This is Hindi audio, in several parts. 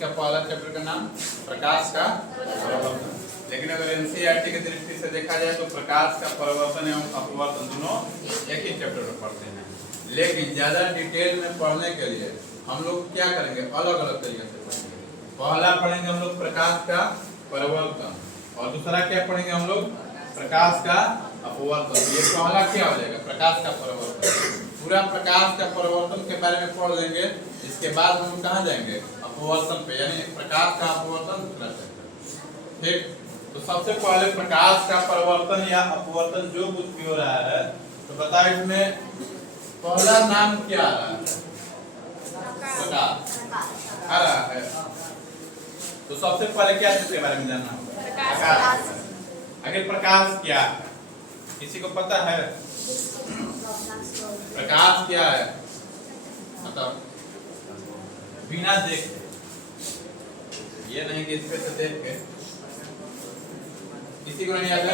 इसका पहला चैप्टर का नाम प्रकाश का परावर्तन। लेकिन अगर एनसीईआरटी की दृष्टि से देखा जाए तो प्रकाश का परावर्तन एवं अपवर्तन दोनों एक ही चैप्टर में पढ़ते हैं। लेकिन ज्यादा डिटेल में पढ़ने के लिए हम लोग क्या करेंगे, अलग अलग तरीके से पढ़ेंगे। पहला पढ़ेंगे हम लोग प्रकाश का परावर्तन और दूसरा क्या पढ़ेंगे हम लोग, प्रकाश का अपवर्तन। ये पहला क्या हो जाएगा, प्रकाश का परावर्तन। पूरा प्रकाश का परावर्तन के बारे में पढ़ लेंगे। इसके बाद हम कहाँ जाएंगे, अपवर्तन पे, यानी प्रकाश का अपवर्तन दूसरा चैप्टर। ठीक, तो सबसे पहले प्रकाश का परावर्तन या अपवर्तन जो कुछ भी हो रहा है, तो बताओ इसमें पहला नाम क्या आ रहा है, प्रकाश आ रहा है। तो सबसे पहले क्या चीज के बारे में जानना होगा, प्रकाश। आगे प्रकाश क्या है, किसी को पता है प्रकाश क्या है, मतलब बिना देखे, ये नहीं कि इसमें से देख के, किसी को नहीं आता।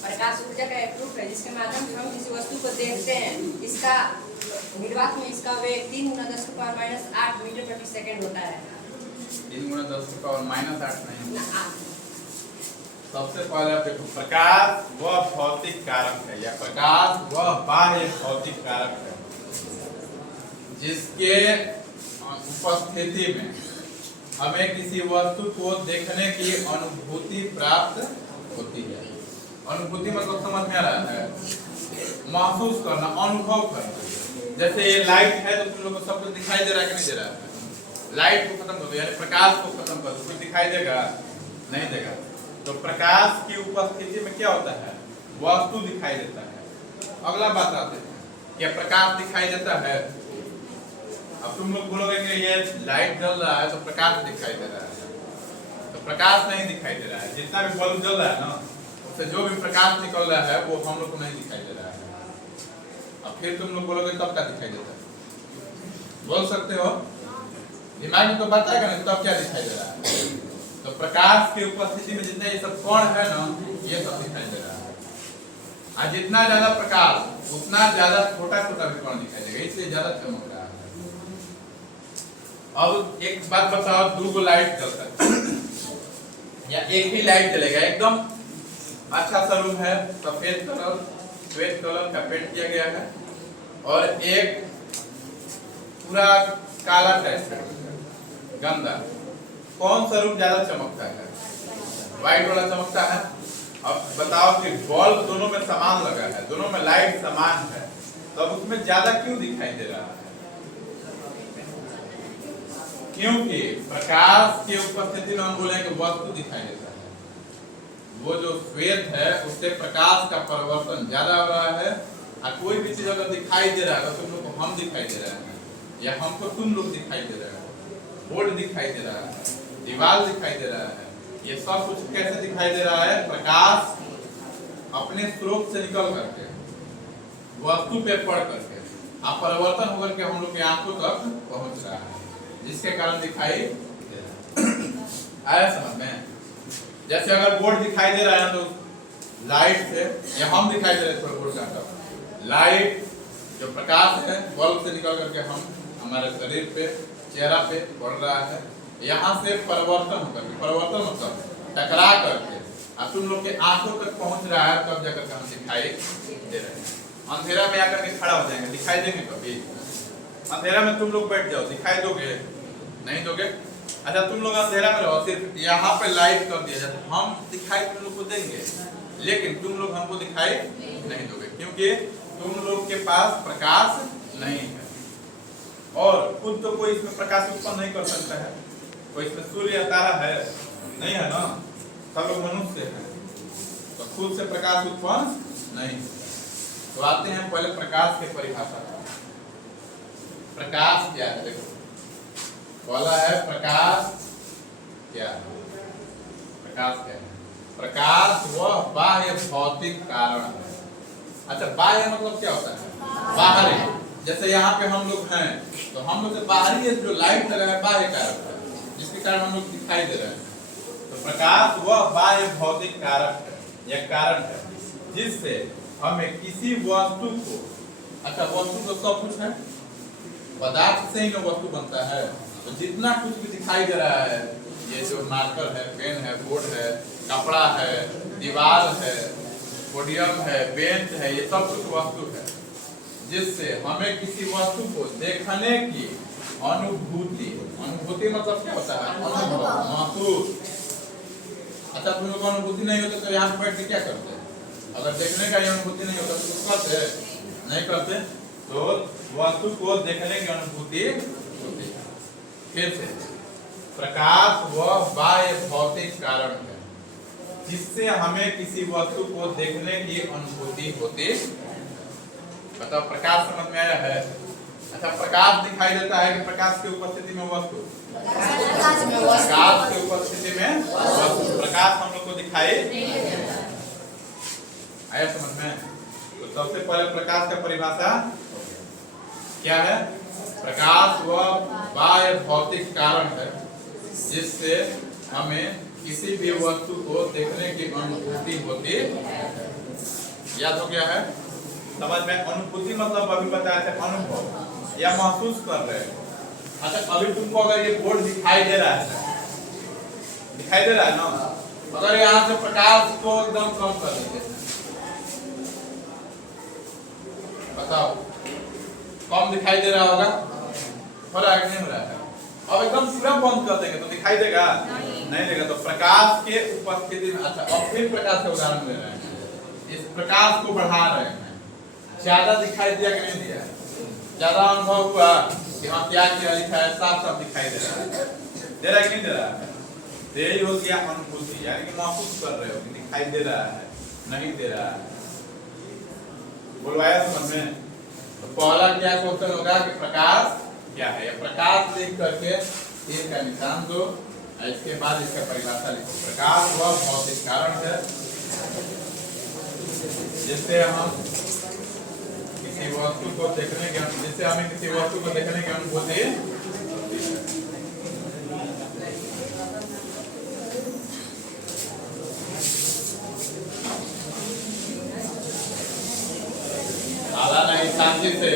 प्रकाश ऊर्जा का एक रूप है जिसके माध्यम से हम किसी वस्तु को देखते हैं। इसका निर्वात में इसका वेग 3 × 10⁻⁸ मीटर प्रति सेकंड होता है। 3 × 10⁻⁸ नहीं, सबसे पहले आप देखो, प्रकाश वह भौतिक कारक है या प्रकाश वह बाह्य भौतिक कारक है जिसके उपस्थिति में हमें किसी वस्तु को देखने की अनुभूति प्राप्त होती है। अनुभूति मतलब समझ में आ रहा है, महसूस करना, अनुभव करना। जैसे ये लाइट है तो तुम लोग को सब कुछ दिखाई दे रहा है कि नहीं दे रहा है। लाइट को खत्म कर दो, यानी प्रकाश को खत्म कर दो, कुछ दिखाई देगा नहीं देगा। तो प्रकाश की उपस्थिति में क्या होता है, वस्तु दिखाई देता है। अगला बात आते हैं, क्या प्रकाश दिखाई देता है। अब तुम लोग बोलोगे कि ये लाइट जल रहा है तो प्रकाश दिखाई दे रहा है, तो प्रकाश नहीं दिखाई दे रहा है। जितना भी बल्ब जल रहा है ना, उससे जो भी प्रकाश निकल रहा है वो हम लोग को नहीं दिखाई दे रहा है। अब फिर तुम लोग बोलोगे तब क्या दिखाई देता है, बोल सकते हो, दिमाग में तो बताएगा ना तब क्या दिखाई दे रहा है। तो प्रकाश की उपस्थिति में जितने ये सब कण है ना, ये सब दिखाई दे रहा है। और जितना ज्यादा प्रकाश उतना ज्यादा छोटा छोटा भी कण दिखाई देगा, इसलिए ज्यादा चमक रहा है। अब एक बात बताओ, 2 लाइट जलता है या एक ही लाइट जलेगा, एकदम अच्छा सा रूम है, सफेद कलर श्वेत कलर का पेंट किया गया है, और एक पूरा काला टाइप का गंदा, कौन सा रूम ज्यादा चमकता है, व्हाइट वाला चमकता है। अब बताओ कि बल्ब दोनों में समान लगा है, दोनों में लाइट समान है, तो अब उसमें ज्यादा क्यों दिखाई दे रहा है, क्योंकि प्रकाश की उपस्थिति में हम बोलेंगे वस्तु दिखाई देता है। वो जो श्वेत है उससे प्रकाश का परिवर्तन ज्यादा हो रहा है। और कोई भी चीज अगर दिखाई दे रहा है तो तुम लोग को हम दिखाई दे रहे हैं या हमको तुम लोग दिखाई दे रहे हैं, बोर्ड दिखाई दे रहा है, दीवार दिखाई दे रहा है, ये सब कुछ कैसे दिखाई दे रहा है, प्रकाश अपने स्रोत से निकल करके वस्तु पे पड़ करके आप परिवर्तन होकर के हम लोग के आंखों तक पहुंच रहा है, जिसके कारण दिखाई दे रहा है। आया समझ में। जैसे अगर बोर्ड दिखाई दे रहा है तो लाइट से, या हम दिखाई दे रहे हैं थोड़ा बोर्ड का, लाइट जो प्रकाश है बल्ब से निकल करके हम हमारे शरीर पे, चेहरा पे पड़ रहा है, यहाँ से परिवर्तन होकर के, परिवर्तन मतलब टकरा करके अब तुम लोग के आंखों तक पहुंच रहा है, तब जाकर हम दिखाई दे रहे हैं। अंधेरा में आकर के खड़ा हो जाएंगे, दिखाई देंगे कभी, अंधेरा में तुम लोग बैठ जाओ, दिखाई दोगे नहीं दोगे। अच्छा तुम लोग अंधेरा में रहो, सिर्फ यहाँ पे लाइट कर दिया जाए तो हम दिखाई तुम लोग को देंगे, लेकिन तुम लोग हमको दिखाई नहीं दोगे, क्योंकि तुम लोग के पास प्रकाश नहीं है। और खुद तो कोई इसमें प्रकाश उत्पन्न नहीं कर सकता है, कोई इसमें सूर्य तारा है नहीं है ना, सब लोग मनुष्य हैं, तो खुद से प्रकाश उत्पन्न नहीं। तो आते हैं पहले प्रकाश के परिभाषा। प्रकाश क्या है, देखो पहला है प्रकाश क्या है, प्रकाश क्या है, प्रकाश वह बाह्य भौतिक कारण है। अच्छा बाह्य मतलब क्या होता है, बाहरी। जैसे यहाँ पे हम लोग हैं तो हम लोग से बाहरी जो लाइट लगा है बाह्य कारक है, जिसके कारण हम लोग दिखाई दे रहे हैं। तो प्रकाश वह बाह्य भौतिक कारक है या कारण है जिससे हमें किसी वस्तु को, अच्छा वस्तु तो सब कुछ है, पदार्थ से ही ना वस्तु बनता है, तो जितना कुछ भी दिखाई दे रहा है, ये जो मार्कर है, पेन है, बोर्ड है, कपड़ा है, दीवार है, पोडियम है, बेंच है, ये सब कुछ वस्तु है जिससे हमें किसी वस्तु को देखने की अनुभूति, अनुभूति मतलब क्या होता है? अनुभव, महसूस। अच्छा, तुम लोग को अनुभूति नहीं होता तो यहाँ बैठ के क्या करते हैं? अगर देखने का अनुभूति नहीं होता तो करते नहीं करते, तो वस्तु को देखने की अनुभूति होती है। फिर से प्रकाश वह बाह्य भौतिक कारण है जिससे हमें किसी वस्तु को देखने की अनुभूति होती। बताओ, प्रकाश समझ में आया है? अच्छा, प्रकाश दिखाई देता है कि प्रकाश की उपस्थिति में वस्तु, प्रकाश की उपस्थिति में वस्तु, प्रकाश हम लोग को दिखाई आया समझ में? तो सबसे पहले प्रकाश का परिभाषा क्या है? प्रकाश वह बाह्य भौतिक कारण है जिससे हमें किसी भी वस्तु को देखने की अनुभूति होती। याद हो गया है? समझ में? अनुभूति मतलब अभी बताया था, अनुभव या महसूस कर रहे हैं। अच्छा, अभी तुमको अगर ये बोर्ड दिखाई दे रहा है, दिखाई दे रहा है ना, अगर यहाँ से प्रकाश को एकदम कम कर दीजिए, बताओ, कम दिखाई दे रहा होगा? हो रहा है कि नहीं हो रहा है? अब एकदम पूरा बंद कर देंगे तो दिखाई देगा? नहीं देगा। तो प्रकाश के उपस्थिति में, अच्छा अब फिर प्रकाश का उदाहरण ले रहे हैं, इस प्रकाश को बढ़ा रहे हैं, ज्यादा दिखाई दिया कि नहीं दिया? ज्यादा अनुभव हुआ कि हाँ क्या क्या लिखा है, साफ साफ दिखाई दे रहा है, दे रहा है कि नहीं दे रहा है? यही हो गया अनुभूति, यानी कि महसूस कर रहे हो कि दिखाई दे रहा है, नहीं दे रहा है। बोलवाया समझ में? तो पहला क्या क्वेश्चन होगा कि प्रकाश क्या है? प्रकाश लिख करके इसका निशान दो, इसके बाद इसका परिभाषा लिखो। प्रकाश वह भौतिक कारण है जिससे हम किसी वस्तु को देखने के, जिससे हमें किसी वस्तु को देखने की अनुभूति। आला नहीं, शांति से।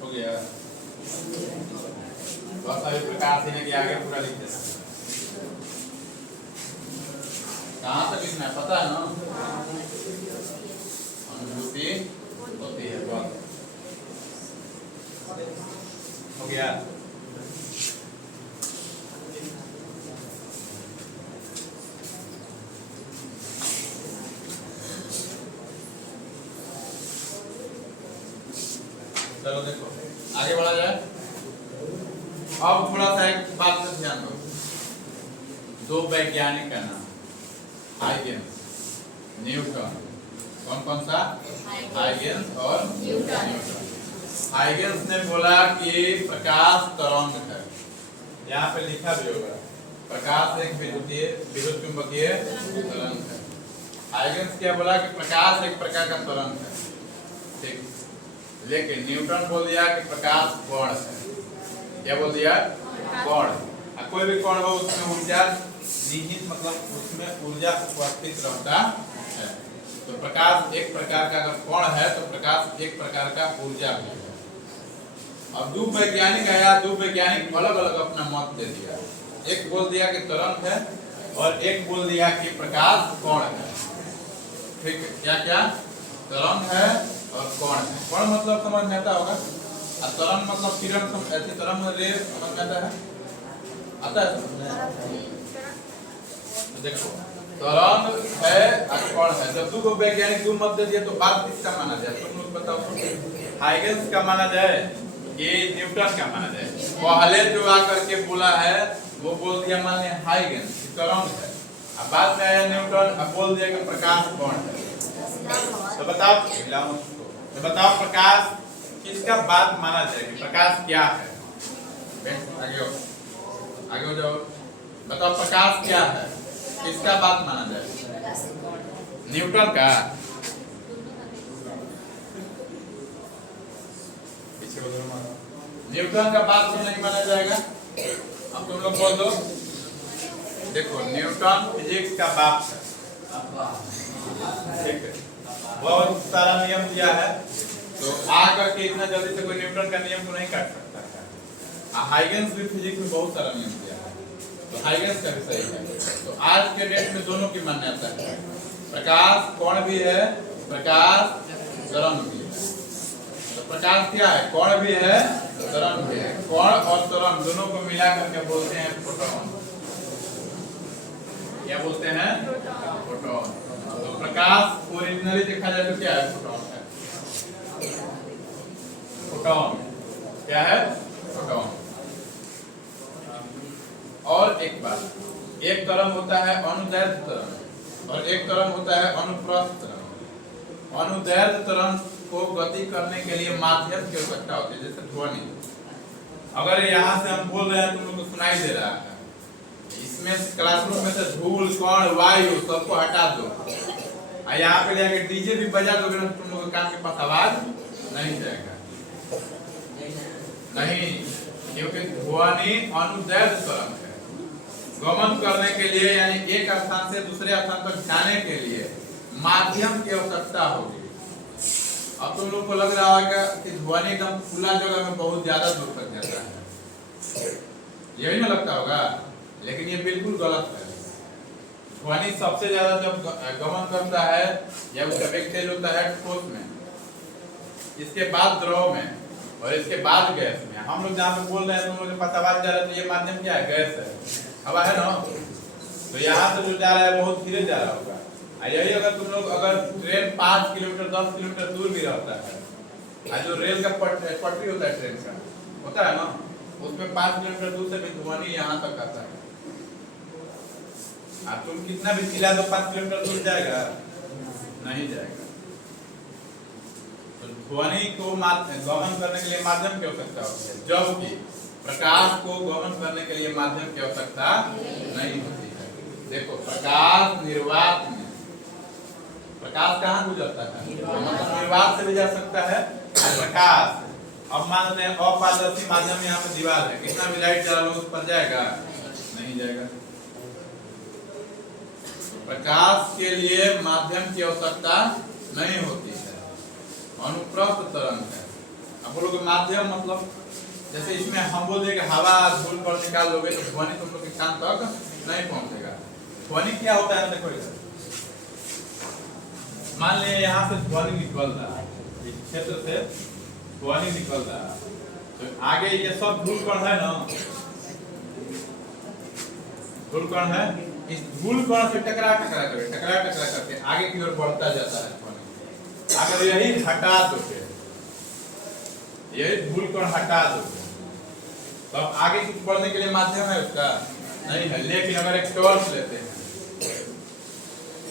हो गया? बस अभी प्रकाश देने के आगे पूरा लिख देना। कहाँ तक लिखना है पता है ना? अनुभूति होती है, बस हो गया। चलो देखो आगे बढ़ा जाए। अब थोड़ा सा एक बात पे ध्यान दो। दो वैज्ञानिक का नाम हाइगेंस, न्यूटन। कौन कौन सा? हाइगेंस और न्यूटन। हाइगेंस ने बोला कि प्रकाश तरंग है, यहाँ पे लिखा भी होगा, प्रकाश एक विद्युत चुंबकीय तरंग है। हाइगेंस क्या बोला कि प्रकाश एक प्रकार का तरंग है, ठीक। लेकिन न्यूटन बोल दिया कि प्रकाश कण है। क्या बोल दिया? कण। कोई भी कण हो उसमें ऊर्जा निहित, मतलब उसमें ऊर्जा उपस्थित रहता है। तो प्रकाश एक प्रकार का अगर कण है तो प्रकाश एक प्रकार का ऊर्जा भी है। अब दो वैज्ञानिक आया, दो वैज्ञानिक अलग अलग अपना मत दे दिया। एक बोल दिया कि तरंग है और एक बोल दिया कि प्रकाश कण है, ठीक है। क्या क्या? तरंग है और कण है। कण मतलब समझ में आता होगा, और तरंग मतलब किरण, ऐसी तरंग रे समझ में आता है, आता है। तो देखो तरंग है और कण है, जब दो वैज्ञानिक दो मत दे दिया तो बात किसका माना जाए? तुम लोग बताओ। हाइगेंस का माना जाए कि न्यूटन का माना जाए? पहले जो आकर के बोला है वो बोल दिया मान लिया हाइगेंस की तरंग है, अब बाद में आया न्यूटन, अब बोल दिया कि प्रकाश कण है। तो बताओ प्रकाश किसका बात माना जाए कि प्रकाश क्या है? आगे हो जाओ। बताओ प्रकाश क्या है, किसका बात माना जाए? न्यूटन का। न्यूटन का बात तो नहीं माना जाएगा। अब तुम लोग बोल दो। देखो न्यूटन फिजिक्स का बाप है, ठीक है। बहुत सारा नियम दिया है, तो आकर के इतना जल्दी से कोई न्यूटन का नियम को नहीं काट सकता है। हाइगेंस भी फिजिक्स में बहुत सारा नियम दिया है, तो हाइगेंस का भी सही है। तो आज के डेट में दोनों की मान्यता है, प्रकाश कण भी है, प्रकाश तरंग भी है। तो प्रकाश क्या है? कण भी है, तरंग भी है। कण और तरंग दोनों को मिला करके बोलते हैं फोटोन। क्या बोलते हैं? फोटोन। तो प्रकाश ओरिजिनली देखा जाए तो क्या है? फोटोन है। फोटोन क्या है? फोटोन। और एक बात, एक तरंग होता है अनुदैर्ध्य तरंग और एक तरंग होता है अनुप्रस्थ तरंग। अनुदैर्ध्य तरंग को गति करने के लिए माध्यम की आवश्यकता होती है, जैसे ध्वनि। अगर यहाँ से हम बोल रहे हैं तुम लोग को सुनाई दे रहा है, इसमें क्लासरूम में से धूल कण वायु सबको हटा दो, और यहाँ पे जाके डीजे भी बजा दोगे ना, तुम लोग के कान के पास आवाज नहीं जाएगा, नहीं, क्योंकि ध्वनि अनुदैर्ध्य तरंग है। गमन करने के लिए यानी एक स्थान से दूसरे स्थान तक जाने के लिए माध्यम की आवश्यकता होगी। अब तुम लोग को लग रहा होगा कि ध्वनि एकदम खुला जगह में बहुत ज्यादा दूर तक जाता है, यही ना लगता होगा, लेकिन ये बिल्कुल गलत है। ध्वनि सबसे ज्यादा जब गमन करता है या उसका वेग होता है ठोस में, इसके बाद द्रव में और इसके बाद गैस में। हम लोग जहाँ पे बोल रहे हैं तुम लोग के पास आवाज जा रहा है, तो ये माध्यम क्या है? गैस है, हवा है ना। तो यहाँ से जो जा रहा है बहुत धीरे जा रहा होगा। यही अगर तुम लोग अगर ट्रेन 5 किलोमीटर 10 किलोमीटर दूर भी रहता है, जो रेल का पटरी होता है ट्रेन का होता है ना, उसमें 5 किलोमीटर दूर से भी ध्वनि यहाँ तक आता है। तुम कितना भी चिल्ला दो 5 किलोमीटर दूर जाएगा? नहीं जाएगा। तो ध्वनि को गमन करने के लिए माध्यम की आवश्यकता होती है, जबकि प्रकाश को गमन करने के लिए माध्यम की आवश्यकता नहीं होती है। देखो प्रकाश निर्वात में, प्रकाश कहाँ गुजरता है? निर्वात से भी जा सकता है प्रकाश। अब मान लेते हैं अपारदर्शी माध्यम, यहाँ पे दीवार है, कितना भी लाइट जला लो उस पर जाएगा? नहीं जाएगा। प्रकाश के लिए माध्यम की आवश्यकता नहीं होती है, अनुप्रस्थ तरंग है। अब बोलोगे माध्यम मतलब, जैसे इसमें हम बोल देंगे हवा धूल पर निकाल लोगे तो ध्वनि तुम लोग के कान तक नहीं पहुंचेगा। ध्वनि क्या होता है? देखो इधर मान लिया यहाँ से ध्वनि निकल रहा है, इस क्षेत्र से ध्वनि निकल रहा है, तो आगे ये सब धूल कण है ना, धूल कण है, इस धूल कण से टकरा करके आगे की ओर बढ़ता जाता है ध्वनि। अगर यही हटा दोगे ये धूल कण हटा दो, तो अब आगे कुछ बढ़ने के लिए माध्यम है उसका नहीं है। लेकिन अगर एक टॉर्च लेते हैं,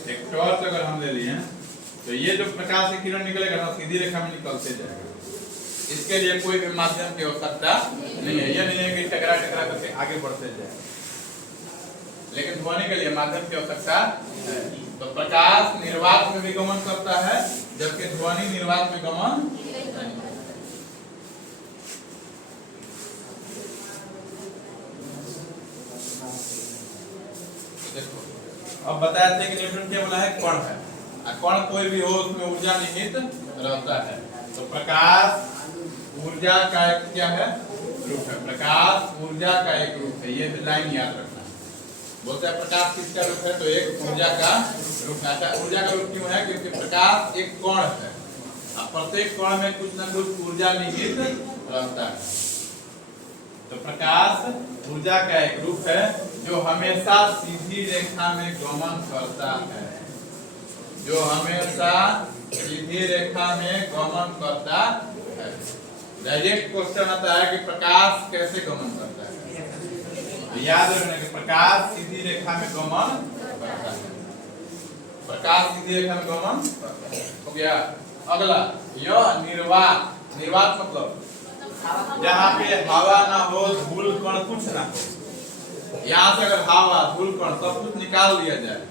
एक टॉर्च अगर हम ले लिए तो ये जो प्रकाश की किरण निकलेगा ना सीधी रेखा में निकलते जाएगा। इसके लिए कोई भी माध्यम की आवश्यकता नहीं है। यह नहीं है कि टकरा टकरा करके आगे बढ़ते जाए, लेकिन ध्वनि के लिए माध्यम की आवश्यकता है। तो प्रकाश निर्वात में भी गमन करता है, जबकि ध्वनि निर्वात में गमन नहीं। देखो अब बताया था कि न्यूटन क्या बोला है, कण है, कण कोई भी हो उसमें ऊर्जा निहित रहता है। तो प्रकाश ऊर्जा का एक क्या है, रूप है। प्रकाश ऊर्जा का एक रूप है, ये लाइन याद रखना। बोलते हैं प्रकाश किसका रूप है, तो एक ऊर्जा का रूप है। अच्छा, ऊर्जा का रूप क्यों है, क्योंकि प्रकाश एक कण है, प्रत्येक कण में कुछ न कुछ ऊर्जा निहित रहता है। तो प्रकाश ऊर्जा का एक रूप है जो हमेशा सीधी रेखा में गमन करता है, जो हमेशा सीधी रेखा में गमन करता है। डायरेक्ट क्वेश्चन आता है कि प्रकाश कैसे गमन करता है, तो याद रखना कि प्रकाश सीधी रेखा में गमन करता है। प्रकाश सीधी रेखा में गमन करता है, हो गया। अगला यह निर्वात। निर्वात मतलब जहाँ पे हवा ना हो, धूल कण कुछ ना हो, यहाँ से अगर हवा धूल कण सब कुछ निकाल दिया जाए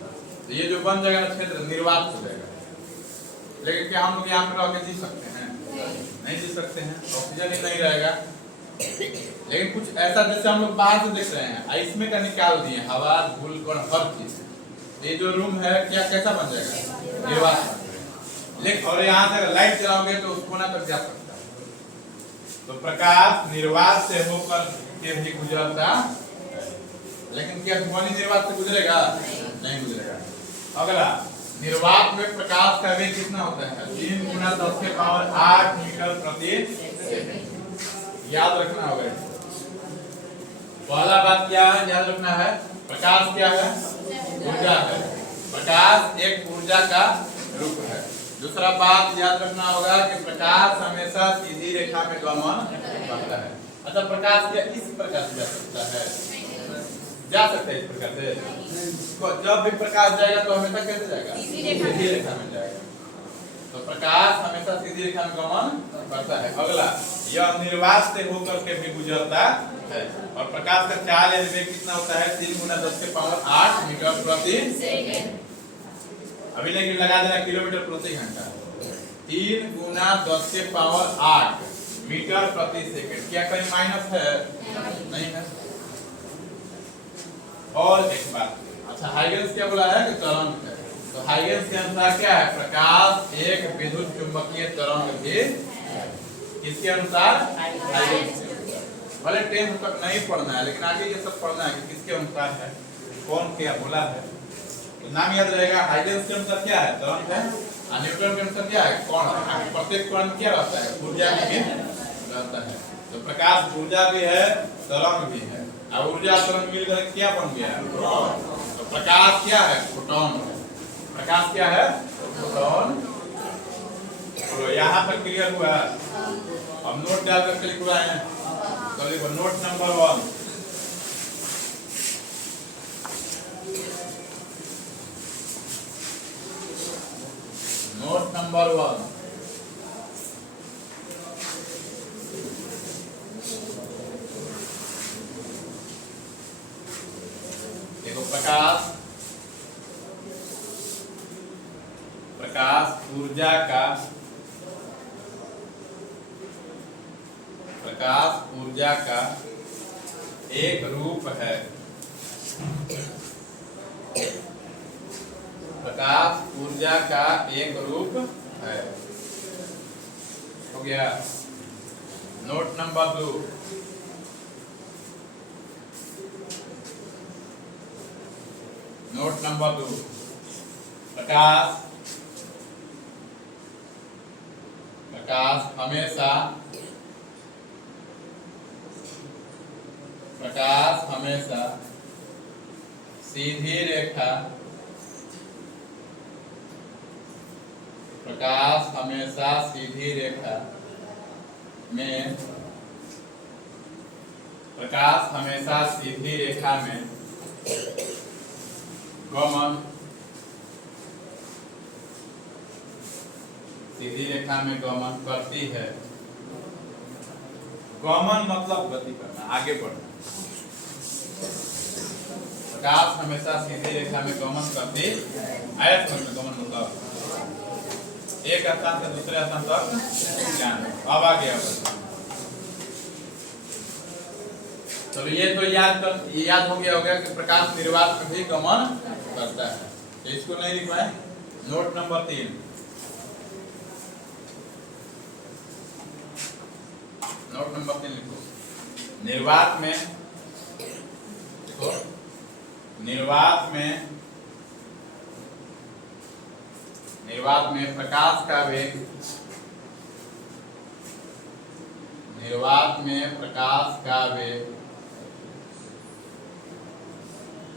तो ये जो बन जाएगा ना क्षेत्र, निर्वात हो जाएगा। लेकिन क्या हम लोग यहाँ पे रह के जी सकते हैं? नहीं जी सकते हैं, ऑक्सीजन ही नहीं रहेगा। लेकिन कुछ ऐसा जैसे हम लोग बाहर से देख रहे हैं, इसमें का निकाल दिए हवा धूल कण हर चीज, ये जो रूम है क्या कैसा बन जाएगा, निर्वात बन जाएगा। लेकिन और यहाँ से अगर लाइट चलाओगे तो उस कोना तक जा सकता है। तो प्रकाश निर्वात से होकर के भी गुजरता है, लेकिन क्या ध्वनि निर्वात से गुजरेगा? नहीं गुजरेगा। अगला निर्वात में प्रकाश का वेग कितना होता है, 3 × 10⁸ मीटर प्रति सेकंड। याद रखना होगा। पहला बात क्या है याद रखना है, प्रकाश क्या है, ऊर्जा है। प्रकाश एक ऊर्जा का रूप है। दूसरा बात याद रखना होगा कि प्रकाश हमेशा सीधी रेखा में गमन करता है। अच्छा, प्रकाश क्या इस प्रकार से जा सकता है? जा सकता है इस प्रकार से। जब भी प्रकाश जाएगा तो हमेशा कैसे जाएगा, सीधी रेखा में जाएगा। तो प्रकाश हमेशा सीधी रेखा में गमन करता है। अगला यह निर्वात से होकर के भी गुजरता है, और प्रकाश का चाल वेग कितना होता है, 3 × 10⁸ मीटर प्रति सेकंड। अभी लेकिन लगा देना किलोमीटर प्रति घंटा। 3 × 10⁸ मीटर प्रति सेकंड। क्या कहीं माइनस है? नहीं है। और एक बात, अच्छा हाइगेंस क्या बोला है कि तरंग है। तो हाइगेंस के अनुसार क्या है, प्रकाश एक विद्युत चुंबकीय तरंग भी है। किसके अनुसार? हाइगेंस के अनुसार। भले 10th तक नहीं पढ़ना है, लेकिन आगे ये सब पढ़ना है कि किसके अनुसार है, कौन क्या बोला है। तो नाम याद रहेगा। हाइगेंस के अनुसार क्या है, तरंग है, और न्यूटन के अनुसार क्या है, कण है। प्रत्येक कण में क्या रहता है, ऊर्जा निहित रहता है। तो प्रकाश ऊर्जा भी है, तरंग भी है, और ऊर्जा तरंग मिलकर क्या बन गया, तो प्रकाश क्या है, फोटोन। प्रकाश क्या है, फोटोन। तो यहाँ तक क्लियर हुआ। अब नोट डाल करके लिख रहे हैं, तो लिखो नोट नंबर 1। नोट नंबर 1, देखो प्रकाश ऊर्जा का, प्रकाश ऊर्जा का एक रूप है। प्रकाश ऊर्जा का एक रूप है, हो गया। नोट नंबर 2, नोट नंबर 2, प्रकाश हमेशा सीधी रेखा, प्रकाश हमेशा सीधी रेखा में प्रकाश हमेशा सीधी रेखा में गमन करती है। गमन मतलब गति करना, आगे बढ़ना। प्रकाश हमेशा सीधी रेखा में गमन करती, आयत में गमन मतलब एक स्थान से दूसरे स्थान तक ज्ञान। अब आ गया चलो, ये तो याद हो गया कि प्रकाश निर्वात में भी गमन करता है। तो इसको नहीं लिखवाए, नोट नंबर 3। नोट नंबर 3 लिखो। निर्वात में देखो, निर्वात में प्रकाश का वेग, निर्वात में प्रकाश का वेग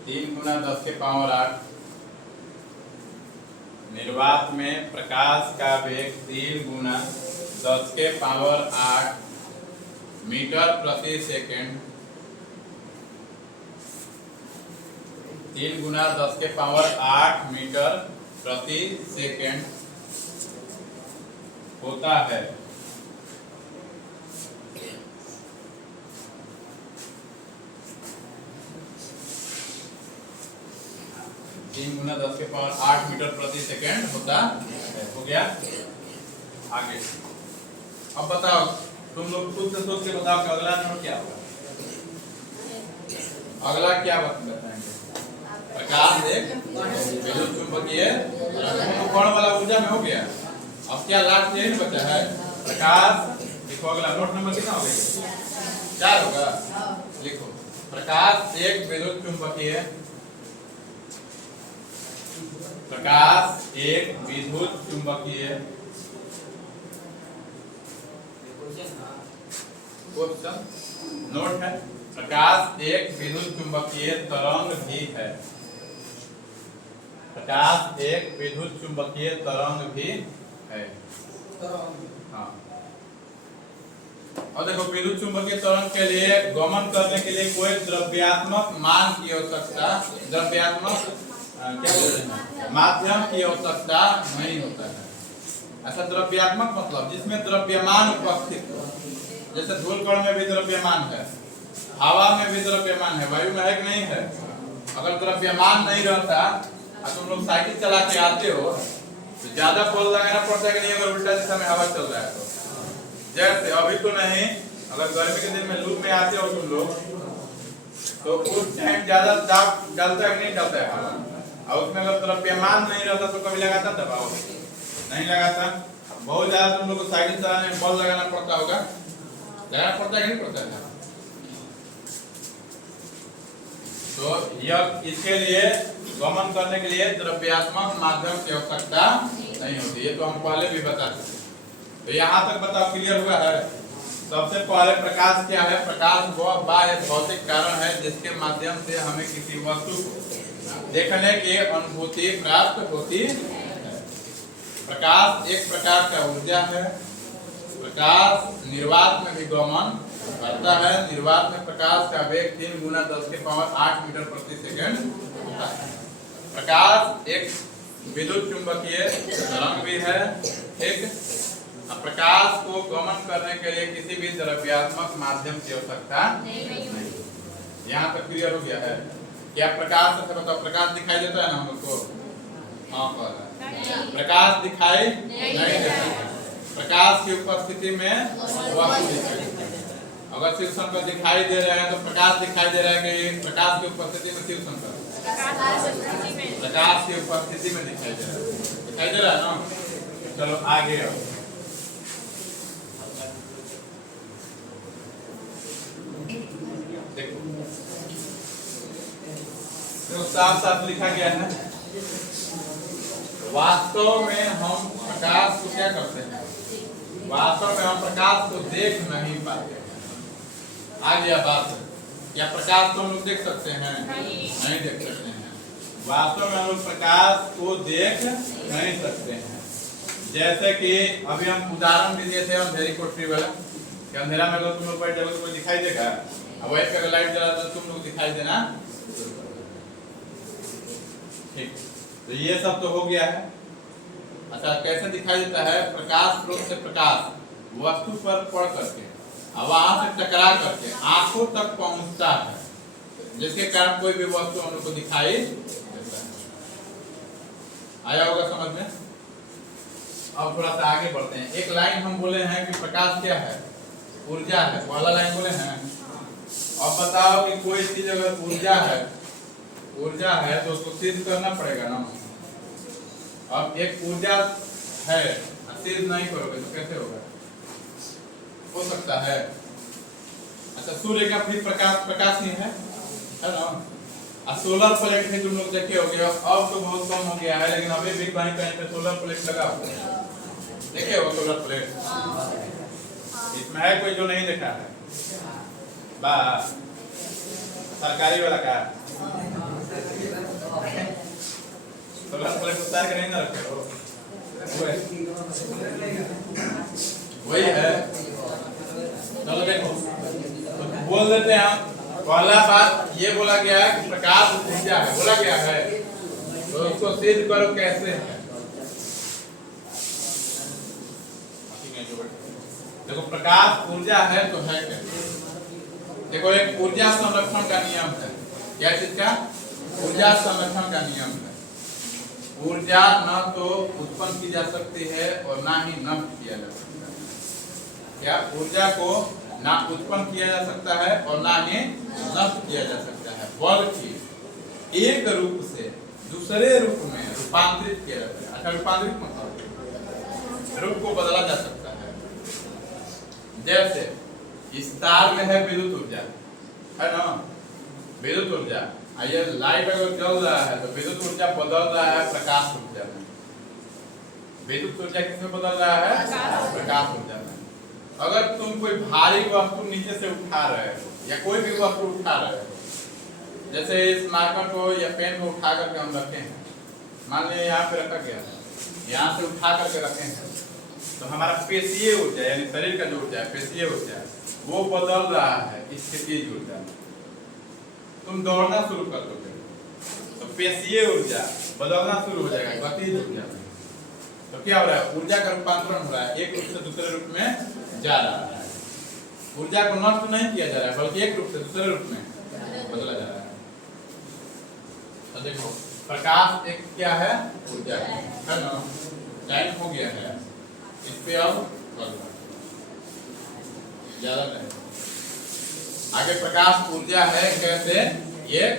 3 गुना 10 के पावर 8। निर्वात में प्रकाश का वेग 3 गुना 10 के पावर 8 मीटर प्रति सेकंड। 3 गुना 10 के पावर 8 मीटर प्रति सेकंड होता है। तीन गुना 10 के पावर 8 मीटर प्रति सेकंड होता है। हो गया, आगे। अब बताओ, तुम लोग खुद से सोच के बताओ कि अगला नंबर क्या होगा। अगला क्या बताएंगे? प्रकाश एक विद्युत चुंबकीय कोण वाला ऊर्जा में हो गया। अब क्या लास्ट यही बचा है, प्रकाश। देखो अगला नोट नंबर कितना हो गया? 4 होगा। लिखो, प्रकाश एक विद्युत चुंबकीय, प्रकाश एक विद्युत चुंबकीय नोट है। प्रकाश एक विद्युत चुंबकीय तरंग भी है। प्रकाश एक विद्युत चुंबकीय तरंग भी है। हाँ, और देखो, विद्युत चुंबकीय तरंग के लिए गमन करने के लिए कोई द्रव्यात्मक मान की आवश्यकता, द्रव्यात्मक क्या बोलते हैं, माध्यम की आवश्यकता नहीं होता है। ऐसा द्रव्यात्मक मतलब जिसमें द्रव्यमान उपस्थित हो। जैसे धूल कण में भी द्रव्यमान है, हवा में भी द्रव्यमान है, वायु में है कि नहीं है। अगर द्रव्यमान नहीं रहता और तुम लोग साइकिल चला के आते हो तो ज्यादा बल लगाना पड़ता है कि नहीं, अगर उल्टा दिशा में हवा चल रहा है तो। जैसे अभी तो नहीं, अगर गर्मी के दिन में लू में आते हो तुम लोग तो उस टाइम ज्यादा दाब डालता है कि नहीं डालता है हवा, और उसमें अगर द्रव्यमान नहीं रहता तो कभी लगाता दबाव नहीं लगाता। बहुत ज्यादा तुम लोग को साइकिल चलाने में बल लगाना पड़ता होगा, लगाना पड़ता है कि नहीं पड़ता है। तो यह इसके लिए गमन करने के लिए द्रव्यात्मक माध्यम की आवश्यकता नहीं होती, ये तो हम पहले भी बता चुके। तो यहाँ तक बताओ, क्लियर हुआ है। सबसे पहले प्रकाश क्या है? प्रकाश वह बाह्य भौतिक कारण है जिसके माध्यम से हमें किसी वस्तु को देखने की अनुभूति प्राप्त होती है। प्रकाश एक प्रकार का ऊर्जा है। प्रकाश निर्वात में भी गमन करता है। निर्वात में प्रकाश का वेग 3 गुना 10 के पावर 8 मीटर प्रति सेकंड होता है। प्रकाश एक विद्युत चुंबकीय तरंग भी है। ठीक, प्रकाश को गमन करने के लिए किसी भी द्रव्यात्मक माध्यम की आवश्यकता नहीं। यहाँ तक क्लियर हो गया है। क्या प्रकाश से बताओ, प्रकाश दिखाई देता है ना हम लोग को? हाँ, प्रकाश दिखाई नहीं देता। प्रकाश की उपस्थिति में वस्तु दिखाई देती है। अगर शिव शंकर दिखाई दे रहे हैं तो प्रकाश दिखाई दे रहा है कि प्रकाश की उपस्थिति में शिव शंकर, प्रकाश की उपस्थिति में दिखाई दे रहा है ना। चलो आगे आओ। देखो, तो साफ साफ लिखा गया है, वास्तव में हम प्रकाश को क्या करते हैं? वास्तव में हम प्रकाश को देख नहीं पाते हैं। आ गया बात। क्या प्रकाश को हम लोग देख सकते हैं? नहीं देख सकते हैं। वास्तव में हम लोग प्रकाश को देख नहीं सकते हैं। जैसे कि अभी हम उदाहरण भी दिए थे अंधेरी कोठरी वाला, कि अंधेरा में अगर तुम लोग बैठ जाओगे तो कोई दिखाई देगा? अब वही अगर लाइट जला तो तुम लोग दिखाई देना। ठीक, तो ये सब तो हो गया है। अच्छा, कैसे दिखाई देता है? प्रकाश स्रोत से प्रकाश वस्तु पर पड़ करके अब वहां से टकरा करके आंखों तक पहुंचता है, जिसके कारण कोई भी वस्तु हम लोग को दिखाई देता है। आया होगा समझ में? अब थोड़ा सा आगे बढ़ते हैं। एक लाइन हम बोले हैं कि प्रकाश क्या है? ऊर्जा है। पहला लाइन बोले हैं। अब बताओ कि कोई चीज अगर ऊर्जा है तो उसको सिद्ध करना पड़ेगा ना। अब एक ऊर्जा है, सिद्ध नहीं करोगे तो कैसे होगा? हो सकता है? अच्छा, सूर्य का फिर प्रकाश ही है ना। अब सोलर प्लेट भी तुम लोग देखे होंगे, अब तो बहुत कम हो गया है, लेकिन अभी भी कहीं कहीं पे सोलर प्लेट लगा हुआ है। देखे हो सोलर प्लेट? इसमें है कोई जो नहीं देखा है? बस सरकारी वाला का सोलर प्लेट उतार के नहीं ना रखे हो? वही है। चलो देखो, तो बोल देते हैं हम। पहला बात ये बोला गया है कि प्रकाश ऊर्जा है, बोला गया है, तो उसको सिद्ध करो कैसे है। देखो, प्रकाश ऊर्जा है तो है कैसे? देखो, एक ऊर्जा संरक्षण का नियम है। क्या चीज का? ऊर्जा संरक्षण का नियम है। ऊर्जा न तो उत्पन्न की जा सकती है और ना ही नष्ट किया जा सकता है। क्या? ऊर्जा को ना उत्पन्न किया जा सकता है और ना ही नष्ट किया जा सकता है, बल्कि एक रूप से दूसरे रूप में रूपांतरित किया जाता है। अच्छा, रूपांतरित मतलब रूप को बदला जा सकता है। जैसे इस तार में है विद्युत ऊर्जा, है ना, विद्युत ऊर्जा। ये लाइट अगर जल रहा है तो विद्युत ऊर्जा बदल रहा है प्रकाश ऊर्जा में। विद्युत ऊर्जा किसमें बदल रहा है? प्रकाश ऊर्जा में। अगर तुम कोई भारी वस्तु नीचे से उठा रहे हो या कोई भी वस्तु उठा रहे हो, जैसे इस मार्कर को या पेन को उठा करके हम रखे हैं, मान लिया यहाँ पे रखा गया, यहाँ से उठा करके रखे हैं, तो हमारा पेशीय ऊर्जा यानी शरीर का जो ऊर्जा है, पेशीय ऊर्जा, वो बदल रहा है इस गतिज ऊर्जा में। तुम दौड़ना शुरू कर दोगे तो पेशीय ऊर्जा बदलना शुरू हो जाएगा गतिज ऊर्जा में। तो क्या हो रहा है? ऊर्जा का रूपांतरण हो रहा है, एक रूप से दूसरे रूप में जा रहा है। ऊर्जा को नष्ट नहीं किया जा रहा है, बल्कि एक रूप से दूसरे रूप में बदला जा रहा है। तो देखो, प्रकाश एक क्या है? ऊर्जा है ना। टाइम हो गया है, इस पे अब ज्यादा नहीं। आगे प्रकाश ऊर्जा है कैसे? ये